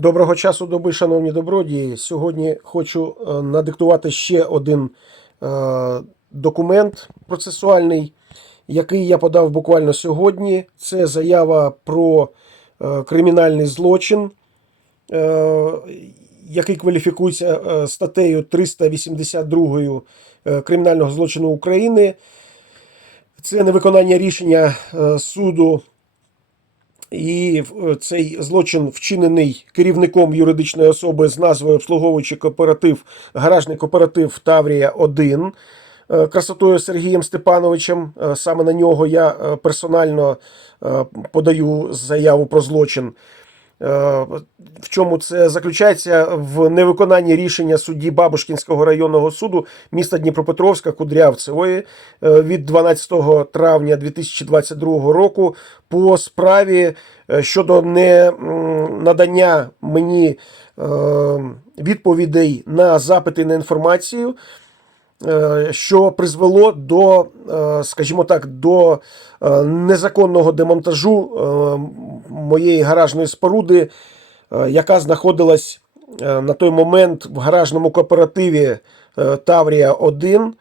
Доброго часу доби, шановні добродії. Сьогодні хочу е, надиктувати ще один е, документ процесуальний, який я подав буквально сьогодні. Це заява про е, кримінальний злочин, який кваліфікується статтею 382 е, Кримінального злочину України. Це невиконання рішення суду і е, цей злочин вчинений керівником юридичної особи з назвою обслуговуючий кооператив, гаражний кооператив Таврія 1 е, красотою Сергієм Степановичем. Е, Саме на нього я персонально подаю заяву про злочин. Е, В чому це заключається? В невиконанні рішення судді Бабушкінського районного суду міста Дніпропетровська Кудрявцевої е, від 12 травня 2022 року по справі е, щодо не надання мені відповідей на запити на інформацію що призвело до, е, скажімо так, до е, незаконного демонтажу е, моєї гаражної споруди, е, яка знаходилась е, на той момент в гаражному кооперативі е, Таврія 1.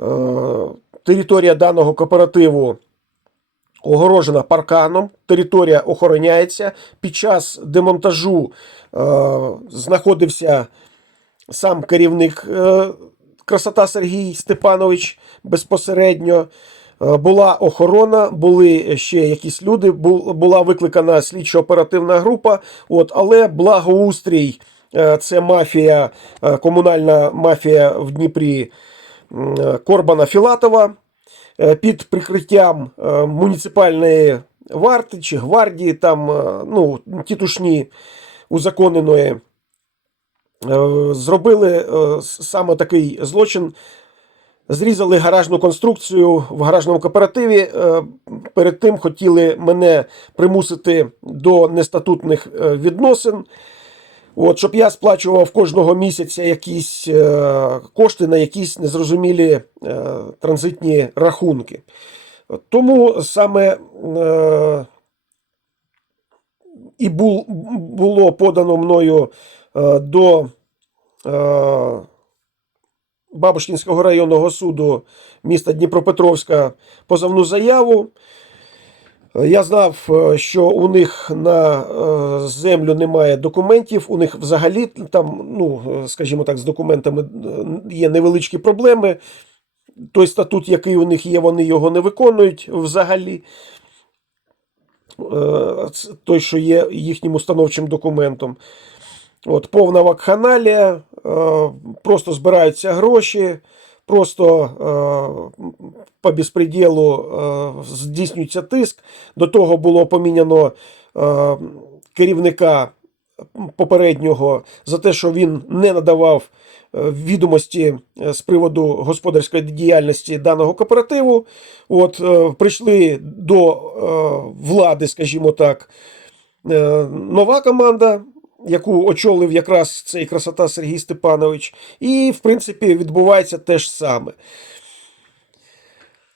Е, Територія даного кооперативу огорожена парканом, територія охороняється. Під час демонтажу е, знаходився сам керівник е, красота Сергій Степанович безпосередньо. Е, Була охорона, були ще якісь люди, була викликана слідчо-оперативна група. От, але благоустрій е, це мафія, е, комунальна мафія в Дніпрі Корбана Філатова під прикриттям муніципальної варти чи гвардії, там ну, тітушні узаконеної. Е, зробили е, саме такий злочин. Зрізали гаражну конструкцію в гаражному кооперативі. Е, Перед тим хотіли мене примусити до нестатутних відносин. От, щоб я сплачував кожного місяця якісь кошти на якісь незрозумілі транзитні рахунки. Тому саме і бу, було подано мною до е, Бабушкінського районного суду міста Дніпропетровська позовну заяву. Е, Я знав, е, що у них на е, землю немає документів. У них взагалі там, ну, е, скажімо так, з документами е, є невеличкі проблеми. Той статут, який у них є, вони його не виконують взагалі. Е, Той, що є їхнім установчим документом. От, повна вакханалія, е, просто збираються гроші, просто е, по безпреділу е, здійснюється тиск. До того було поміняно керівника попереднього за те, що він не надавав відомості з приводу господарської діяльності даного кооперативу. От, прийшли до влади, скажімо так, нова команда, яку очолив якраз цей красота Сергій Степанович, і, в принципі, відбувається те ж саме.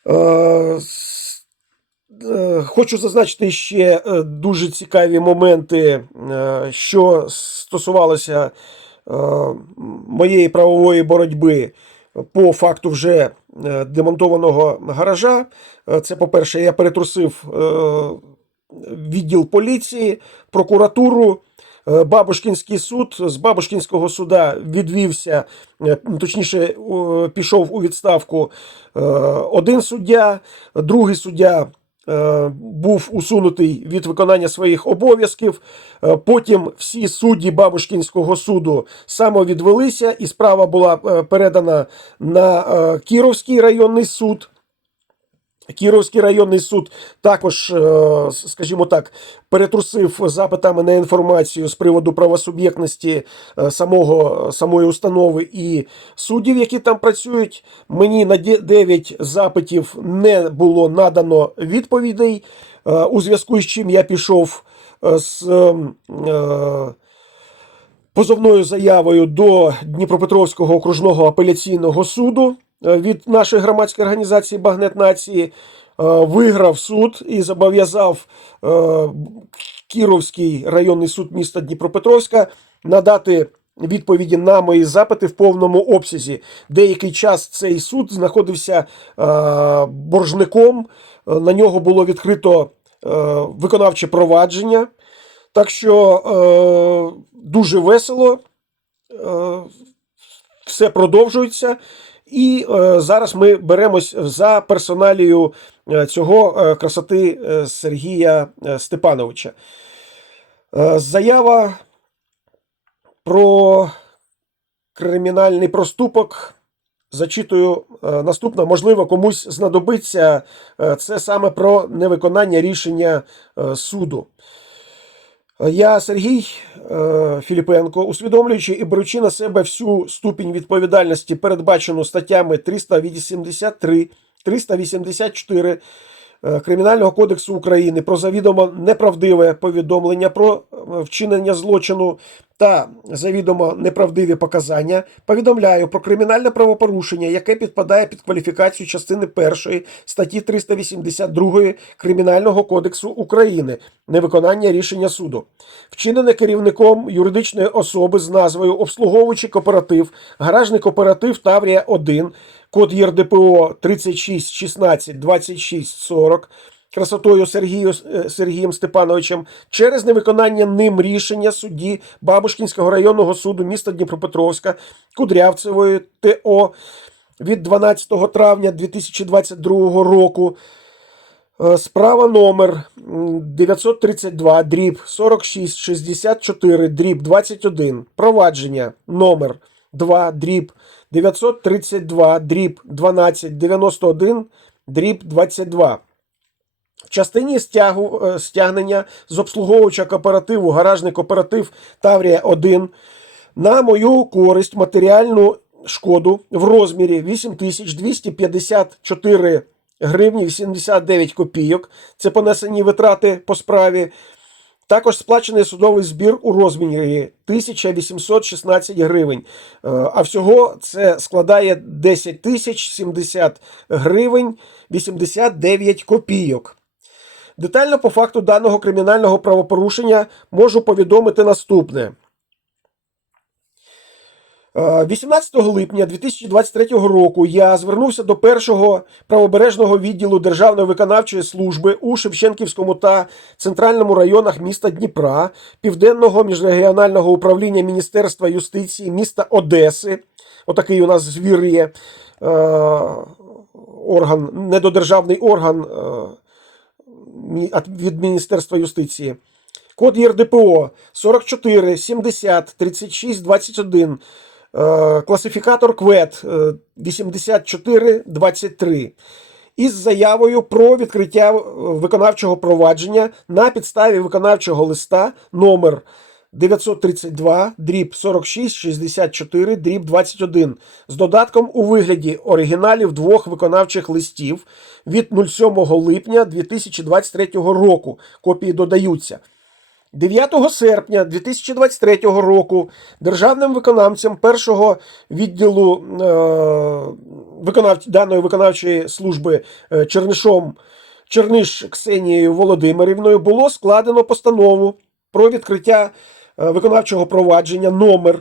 Е, е, Хочу зазначити ще е, дуже цікаві моменти, що стосувалося моєї правової боротьби по факту вже демонтованого гаража. Це, по-перше, я перетрусив відділ поліції, прокуратуру. Е, Бабушкінський суд з Бабушкінського суда відвівся, е, точніше, пішов у відставку е, один суддя, другий суддя був усунутий від виконання своїх обов'язків. Потім всі судді Бабушкінського суду самовідвелися, і справа була передана на Кіровський районний суд. Кіровський районний суд також, е, скажімо так, перетрусив запитами на інформацію з приводу правосуб'єктності е, самого, самої установи і суддів, які там працюють. Мені на 9 запитів не було надано відповідей, е, у зв'язку з чим я пішов з ем, позовною заявою до Дніпропетровського окружного апеляційного суду від нашої громадської організації Багнет Нації. виграв суд і зобов'язав е, Кіровський районний суд міста Дніпропетровська надати відповіді на мої запити в повному обсязі. Деякий час цей суд знаходився е, боржником, е, на нього було відкрито е, виконавче провадження. Так що е, дуже весело, е, все продовжується. І е, зараз ми беремось за персоналію е, цього е, красоти Сергія Степановича. Заява про кримінальний проступок. Зачитую наступно, можливо, комусь знадобиться це саме про невиконання рішення суду. Я, Сергій е, Філіпенко, усвідомлюючи і беручи на себе всю ступінь відповідальності, передбачену статтями 383, 384 е, Кримінального кодексу України про завідомо неправдиве повідомлення про е, вчинення злочину та завідомо неправдиві показання, повідомляю про кримінальне правопорушення, яке підпадає під кваліфікацію частини 1 статті 382 Кримінального кодексу України невиконання рішення суду, вчинене керівником юридичної особи з назвою обслуговуючий кооператив, гаражний кооператив Таврія 1, код ЄРДПО 36 16 26 40, красотою Сергію, е, Сергієм Степановичем через невиконання ним рішення судді Бабушкінського районного суду міста Дніпропетровська Кудрявцевої ТО від 12 травня 2022 року. Е, Справа номер 932 дріб 4664 дріб 21. Провадження номер 2 дріб 932 дріб 1291 дріб 22. В частині стягу, е, стягнення з обслуговуючого кооперативу гаражний кооператив Таврія 1 на мою користь матеріальну шкоду в розмірі 8254 гривні 89 копійок. Це понесені витрати по справі. Також сплачений судовий збір у розмірі 1816 гривень. Е, А всього це складає 10 тисяч 70 гривень 89 копійок. Детально по факту даного кримінального правопорушення можу повідомити наступне. Е, 18 липня 2023 року я звернувся до першого правобережного відділу Державної виконавчої служби у Шевченківському та центральному районах міста Дніпра, Південного міжрегіонального управління Міністерства юстиції міста Одеси. Отакий у нас звір є е, орган, недодержавний орган е, від Міністерства юстиції. Код ЄРДПО 44 70 36 21. Е, Класифікатор КВЕД е, 84 23. Із заявою про відкриття е, виконавчого провадження на підставі виконавчого листа номер 932 дріб 46 64 дріб 21 з додатком у вигляді оригіналів двох виконавчих листів від 07 липня 2023 року. Копії додаються. 9 серпня 2023 року державним виконавцем першого відділу е, виконав, даної виконавчої служби е, Чернишом Черниш Ксенією Володимирівною було складено постанову про відкриття виконавчого провадження номер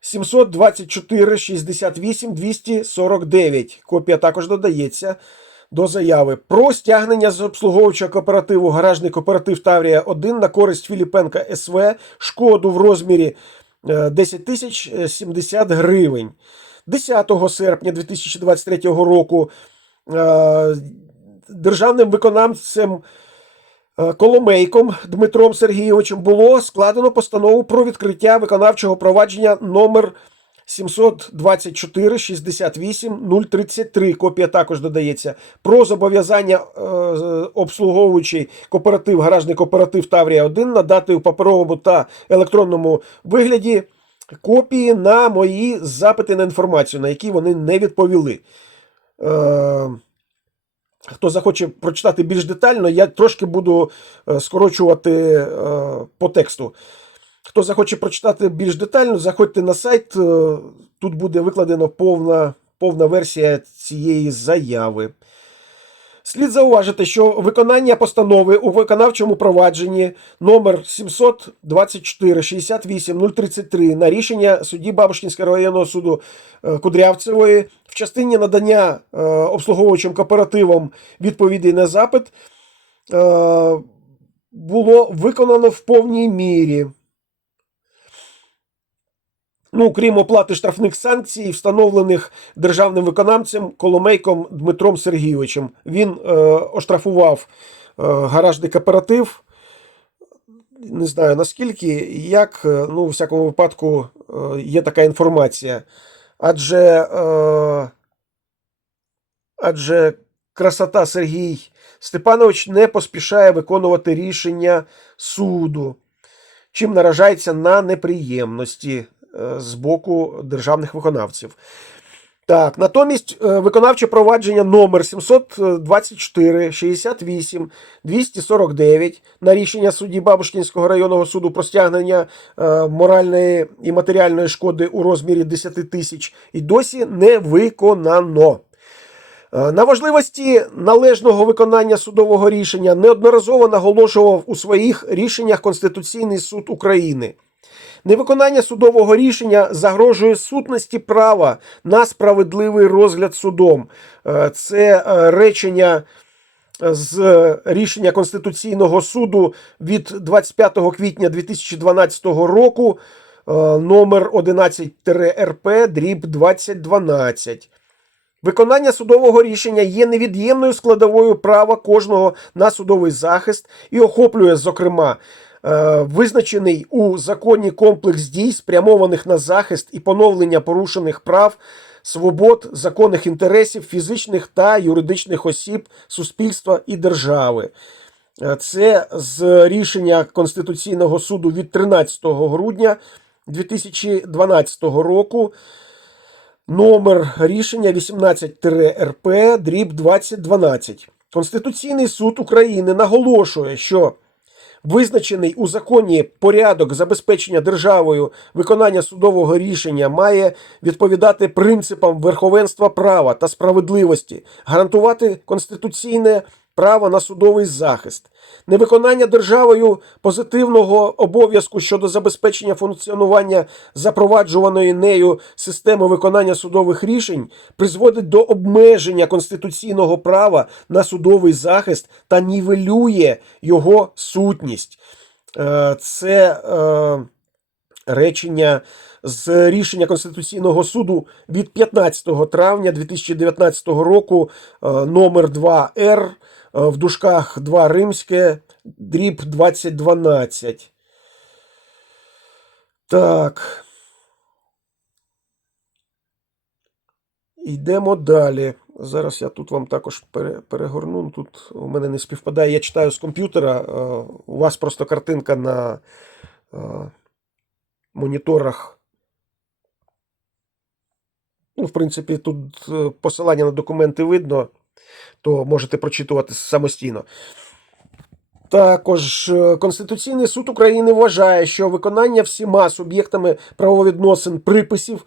724 68 249. Копія також додається до заяви про стягнення з обслуговуючого кооперативу гаражний кооператив Таврія 1 на користь Філіпенка СВ шкоду в розмірі е, 10 тисяч е, 70 гривень. 10 серпня 2023 року е, державним виконавцем е, Коломейком Дмитром Сергійовичем було складено постанову про відкриття виконавчого провадження номер 724 68 033. Копія також додається. Про зобов'язання е, обслуговуючий кооператив, гаражний кооператив Таврія 1 надати у паперовому та електронному вигляді копії на мої запити на інформацію, на які вони не відповіли. Е, Хто захоче прочитати більш детально, я трошки буду е, скорочувати е, по тексту. Хто захоче прочитати більш детально, заходьте на сайт. е, Тут буде викладена повна, повна версія цієї заяви. Слід зауважити, що виконання постанови у виконавчому провадженні номер 724 68 033 на рішення судді Бабушкінського районного суду е, Кудрявцевої в частині надання е, обслуговуючим кооперативам відповідей на запит е, було виконано в повній мірі. Ну, крім оплати штрафних санкцій, встановлених державним виконавцем Коломейком Дмитром Сергійовичем. Він е, оштрафував е, гаражний кооператив. Не знаю наскільки, як, е, ну, у всякому випадку, е, є така інформація. Адже, е, адже красота Сергій Степанович не поспішає виконувати рішення суду, чим наражається на неприємності з боку державних виконавців. Так, натомість е, виконавче провадження номер 724 68 249 на рішення судді Бабушкінського районного суду про стягнення е, моральної і матеріальної шкоди у розмірі 10 тисяч і досі не виконано. Е, На важливості належного виконання судового рішення неодноразово наголошував у своїх рішеннях Конституційний суд України. Невиконання судового рішення загрожує сутності права на справедливий розгляд судом. Е, Це е, речення з рішення Конституційного суду від 25 квітня 2012 року е, номер 11-РП дріб 2012. Виконання судового рішення є невід'ємною складовою права кожного на судовий захист і охоплює, зокрема, е, визначений у законі комплекс дій, спрямованих на захист і поновлення порушених прав, свобод, законних інтересів фізичних та юридичних осіб, суспільства і держави. Е, Це з рішення Конституційного суду від 13 грудня 2012 року. Номер рішення 18-РП дріб 2012. Конституційний суд України наголошує, що визначений у законі порядок забезпечення державою виконання судового рішення має відповідати принципам верховенства права та справедливості, гарантувати конституційне право на судовий захист, невиконання державою позитивного обов'язку щодо забезпечення функціонування запроваджуваної нею системи виконання судових рішень призводить до обмеження конституційного права на судовий захист та нівелює його сутність. Е, Це е, речення з рішення Конституційного суду від 15 травня 2019 року е, номер 2 Р в дужках 2 римське дріб 2012. Так. Йдемо далі. Зараз я тут вам також перегорну. Тут у мене не співпадає. Я читаю з комп'ютера. е, У вас просто картинка на е, моніторах. Ну, в принципі, тут е, посилання на документи видно, то можете прочитувати самостійно. Також е, Конституційний суд України вважає, що виконання всіма суб'єктами правовідносин приписів,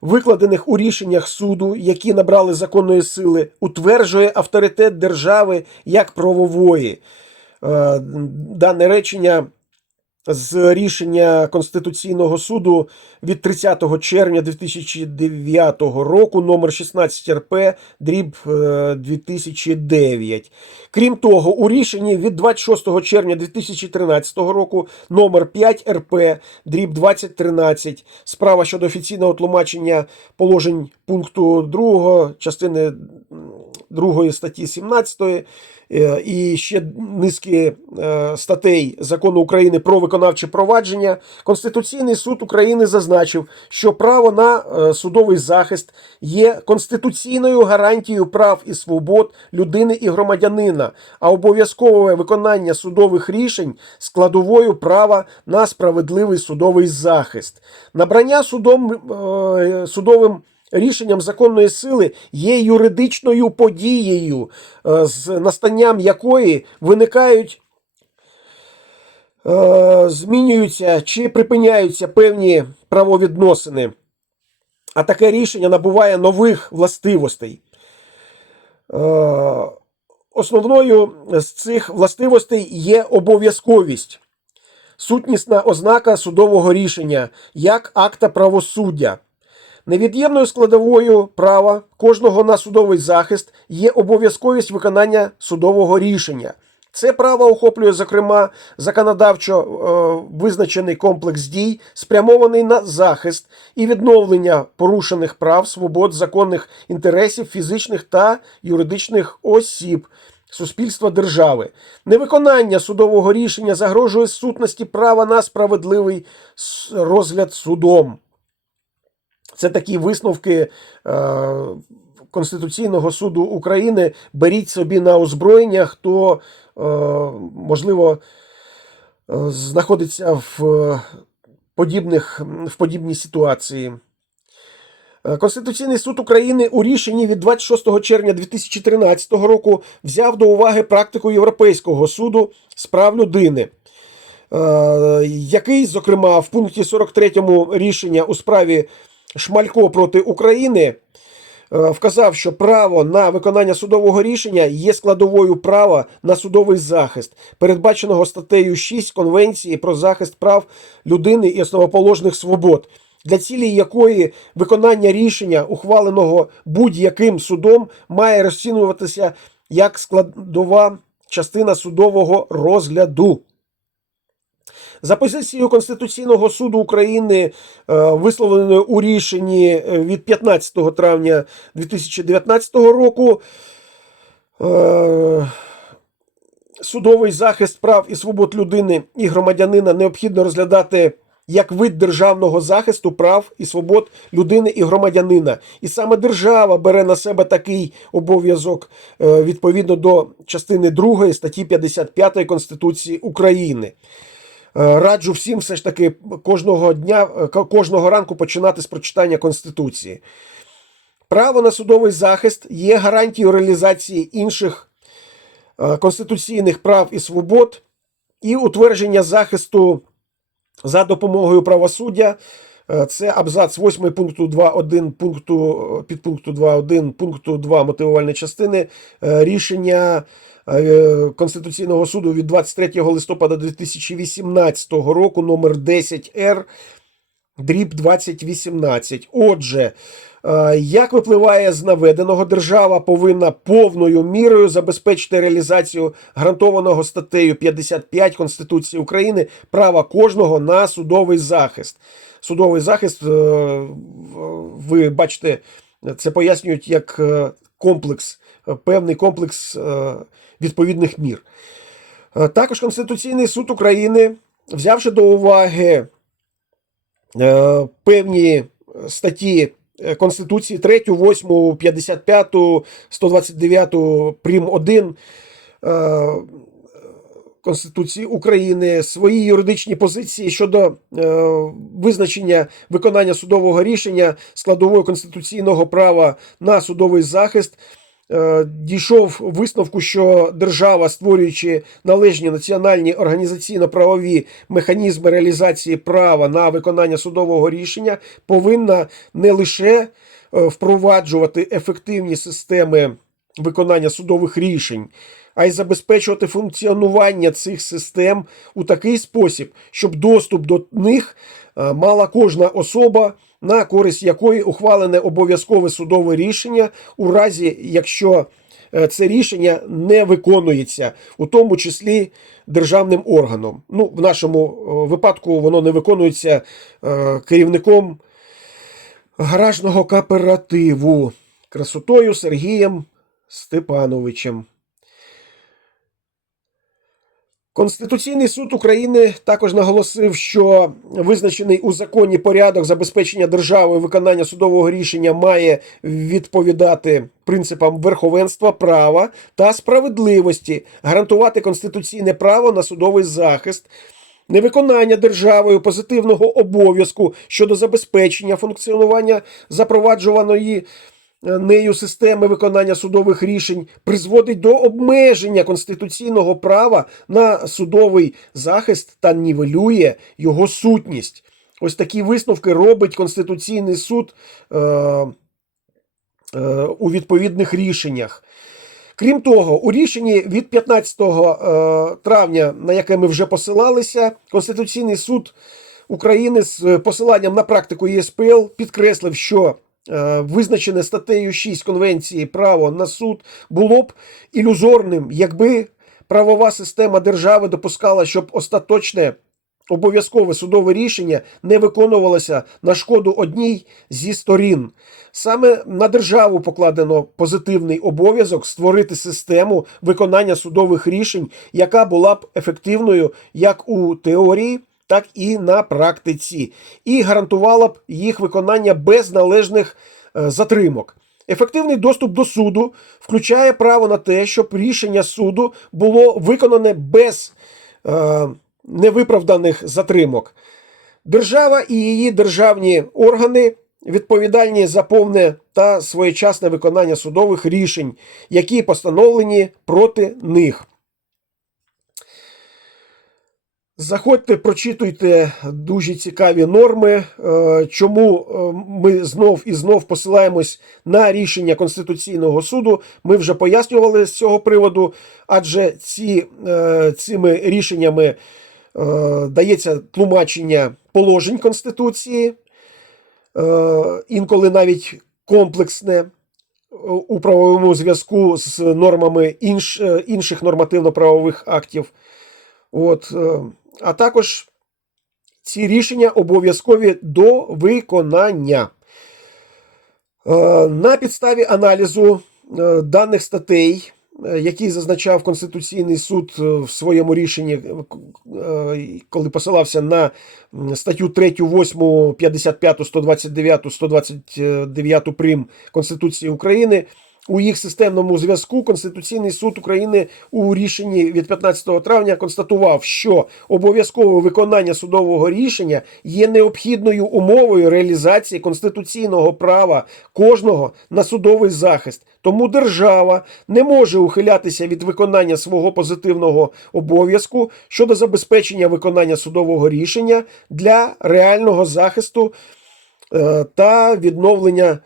викладених у рішеннях суду, які набрали законної сили, утверджує авторитет держави як правової. Е, Дане речення з рішення Конституційного суду від 30 червня 2009 року номер 16 РП дріб е, 2009. Крім того, у рішенні від 26 червня 2013 року номер 5 РП дріб 2013 справа щодо офіційного тлумачення положень пункту 2 частини 2 статті 17 е, і ще низки е, статей закону України про виконавче провадження, Конституційний суд України зазначив, що право на е, судовий захист є конституційною гарантією прав і свобод людини і громадянина, а обов'язкове виконання судових рішень складовою права на справедливий судовий захист. Набрання судом, судовим рішенням законної сили є юридичною подією, е, з настанням якої виникають, е, змінюються чи припиняються певні правовідносини, а таке рішення набуває нових властивостей. Е, основною з цих властивостей є обов'язковість, сутнісна ознака судового рішення як акта правосуддя. Невід'ємною складовою права кожного на судовий захист є обов'язковість виконання судового рішення. Це право охоплює, зокрема, законодавчо е, визначений комплекс дій, спрямований на захист і відновлення порушених прав, свобод, законних інтересів фізичних та юридичних осіб суспільства держави. Невиконання судового рішення загрожує сутності права на справедливий розгляд судом. Це такі висновки е, Конституційного суду України. Беріть собі на озброєння, хто, е, можливо, е, знаходиться в, подібних, в подібній ситуації. Е, Конституційний суд України у рішенні від 26 червня 2013 року взяв до уваги практику Європейського суду з прав людини, е, який, зокрема, в пункті 43 рішення у справі Шмалько проти України е, вказав, що право на виконання судового рішення є складовою права на судовий захист, передбаченого статтею 6 Конвенції про захист прав людини і основоположних свобод, для цілі якої виконання рішення, ухваленого будь-яким судом, має розцінюватися як складова частина судового розгляду. За позицією Конституційного суду України, е, висловленою у рішенні е, від 15 травня 2019 року, е, судовий захист прав і свобод людини і громадянина необхідно розглядати як вид державного захисту прав і свобод людини і громадянина. І саме держава бере на себе такий обов'язок відповідно до частини 2 статті 55 Конституції України. Е, Раджу всім все ж таки кожного дня, е, кожного ранку починати з прочитання Конституції. Право на судовий захист є гарантією реалізації інших е, конституційних прав і свобод і утвердження захисту за допомогою правосуддя. Це абзац 8 пункту 2.1 пункту підпункту 2.1 пункту 2 мотивувальної частини рішення Конституційного суду від 23 листопада 2018 року номер 10 Р дріб 2018. Отже, е, як випливає з наведеного, держава повинна повною мірою забезпечити реалізацію гарантованого статтею 55 Конституції України права кожного на судовий захист. Судовий захист, е, ви бачите, це пояснюють як е, комплекс, е, певний комплекс е, відповідних мір. Е, Також Конституційний суд України, взявши до уваги е, певні статті Конституції 3, 8, 55, 129 прим 1 е, Конституції України свої юридичні позиції щодо визначення виконання судового рішення складовою конституційного права на судовий захист. Е, Дійшов висновку, що держава, створюючи належні національні організаційно-правові механізми реалізації права на виконання судового рішення, повинна не лише е, впроваджувати ефективні системи виконання судових рішень, а й забезпечувати функціонування цих систем у такий спосіб, щоб доступ до них е, мала кожна особа, на користь якої ухвалене обов'язкове судове рішення, у разі якщо е, це рішення не виконується, у тому числі державним органом. Ну, в нашому е, випадку воно не виконується е, керівником гаражного кооперативу красотою Сергієм Степановичем. Конституційний суд України також наголосив, що визначений у законі порядок забезпечення держави виконання судового рішення має відповідати принципам верховенства права та справедливості, гарантувати конституційне право на судовий захист. Невиконання державою позитивного обов'язку щодо забезпечення функціонування запроваджуваної нею системи виконання судових рішень призводить до обмеження конституційного права на судовий захист та нівелює його сутність. Ось такі висновки робить Конституційний суд е, е, у відповідних рішеннях. Крім того, у рішенні від 15 е, травня, на яке ми вже посилалися, Конституційний суд України з посиланням на практику ЄСПЛ підкреслив, що е, визначене статтею 6 Конвенції право на суд було б ілюзорним, якби правова система держави допускала, щоб остаточне обов'язкове судове рішення не виконувалося на шкоду одній зі сторін. Саме на державу покладено позитивний обов'язок створити систему виконання судових рішень, яка була б ефективною як у теорії, так і на практиці, і гарантувала б їх виконання без належних е, затримок. Ефективний доступ до суду включає право на те, щоб рішення суду було виконане без е, невиправданих затримок. Держава і її державні органи відповідальні за повне та своєчасне виконання судових рішень, які постановлені проти них. Заходьте, прочитуйте дуже цікаві норми, е, чому е, ми знов і знов посилаємось на рішення Конституційного суду. Ми вже пояснювали з цього приводу, адже ці, е, цими рішеннями дається тлумачення положень Конституції, інколи навіть комплексне у правовому зв'язку з нормами інш, інших нормативно-правових актів. От, а також ці рішення обов'язкові до виконання. На підставі аналізу даних статей, які зазначав Конституційний суд в своєму рішенні, коли посилався на статтю 3, 8, 55, 129, 129 прим Конституції України. У їх системному зв'язку Конституційний суд України у рішенні від 15 травня констатував, що обов'язкове виконання судового рішення є необхідною умовою реалізації конституційного права кожного на судовий захист. Тому держава не може ухилятися від виконання свого позитивного обов'язку щодо забезпечення виконання судового рішення для реального захисту е, та відновлення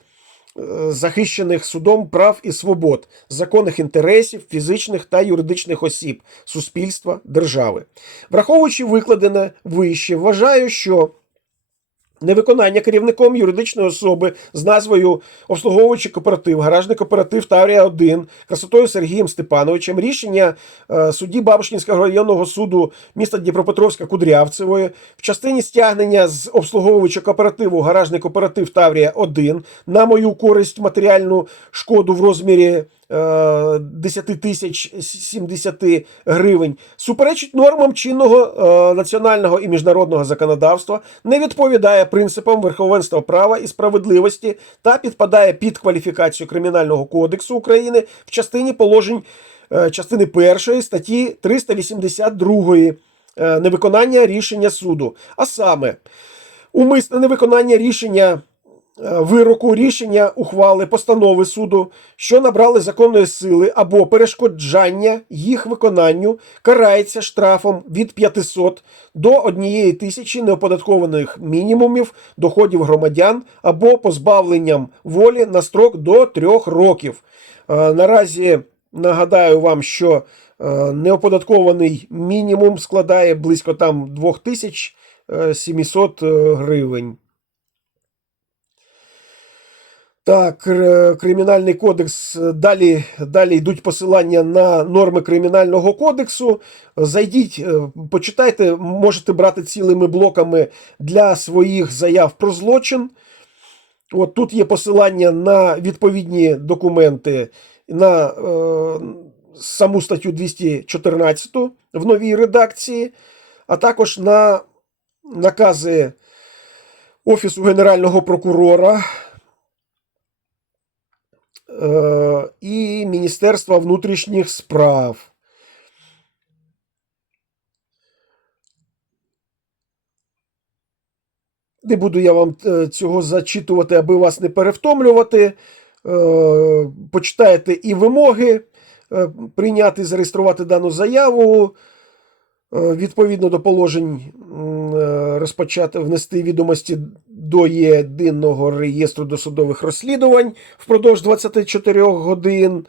захищених судом прав і свобод, законних інтересів фізичних та юридичних осіб, суспільства, держави. Враховуючи викладене вище, вважаю, що Невиконання керівником юридичної особи з назвою обслуговуючий кооператив, гаражний кооператив Таврія 1 красотою Сергієм Степановичем, рішення е, судді Бабушкінського районного суду міста Дніпропетровська Кудрявцевої в частині стягнення з обслуговуючого кооперативу гаражний кооператив Таврія 1 на мою користь матеріальну шкоду в розмірі. 10 тисяч 70 гривень суперечить нормам чинного е, національного і міжнародного законодавства, не відповідає принципам верховенства права і справедливості та підпадає під кваліфікацію Кримінального кодексу України в частині положень е, частини 1 статті 382 е, невиконання рішення суду. А саме умисне невиконання рішення. Е, вироку, рішення ухвали, постанови суду, що набрали законної сили або перешкоджання їх виконанню, карається штрафом від 500 до 1 тисячі неоподаткованих мінімумів доходів громадян або позбавленням волі на строк до 3 років. Е, наразі нагадаю вам, що е, неоподаткований мінімум складає близько там 2700 гривень. Так, Кримінальний кодекс. Далі далі йдуть посилання на норми Кримінального кодексу. Зайдіть, е, почитайте, можете брати цілими блоками для своїх заяв про злочин. От Тут є посилання на відповідні документи на е, саму статтю 214 в новій редакції, а також на накази Офісу Генерального прокурора. Е, і Міністерства внутрішніх справ. Не буду я вам е, цього зачитувати, аби вас не перевтомлювати. Е, почитаєте і вимоги прийняти, зареєструвати дану заяву. Відповідно до положень розпочати внести відомості до єдиного реєстру досудових розслідувань впродовж 24 годин.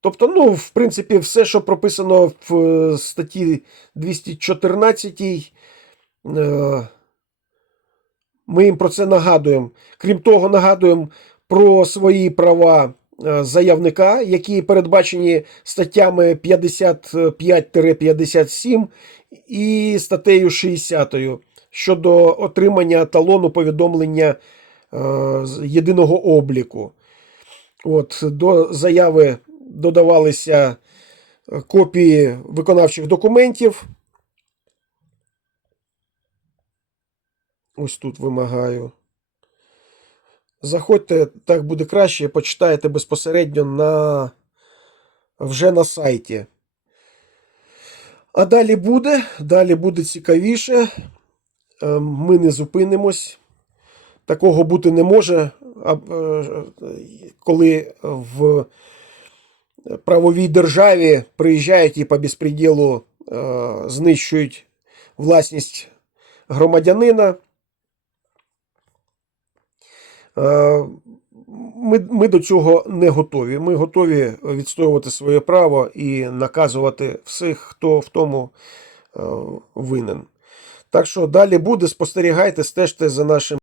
Тобто, ну, в принципі, все, що прописано в е, статті 214, е, ми їм про це нагадуємо. Крім того, нагадуємо про свої права е, заявника, які передбачені статтями 55-57 і статтею 60 щодо отримання талону повідомлення е, єдиного обліку. От, до заяви додавалися е, копії виконавчих документів. Ось тут вимагаю. Заходьте, так буде краще, почитаєте безпосередньо на, вже на сайті. А далі буде, далі буде цікавіше. Е, Ми не зупинимось. Такого бути не може, е, коли в правовій державі приїжджають і по безпреділу е, знищують власність громадянина. Е, Ми, ми до цього не готові. Ми готові відстоювати своє право і наказувати всіх, хто в тому е, винен. Так що далі буде, спостерігайте, стежте за нашим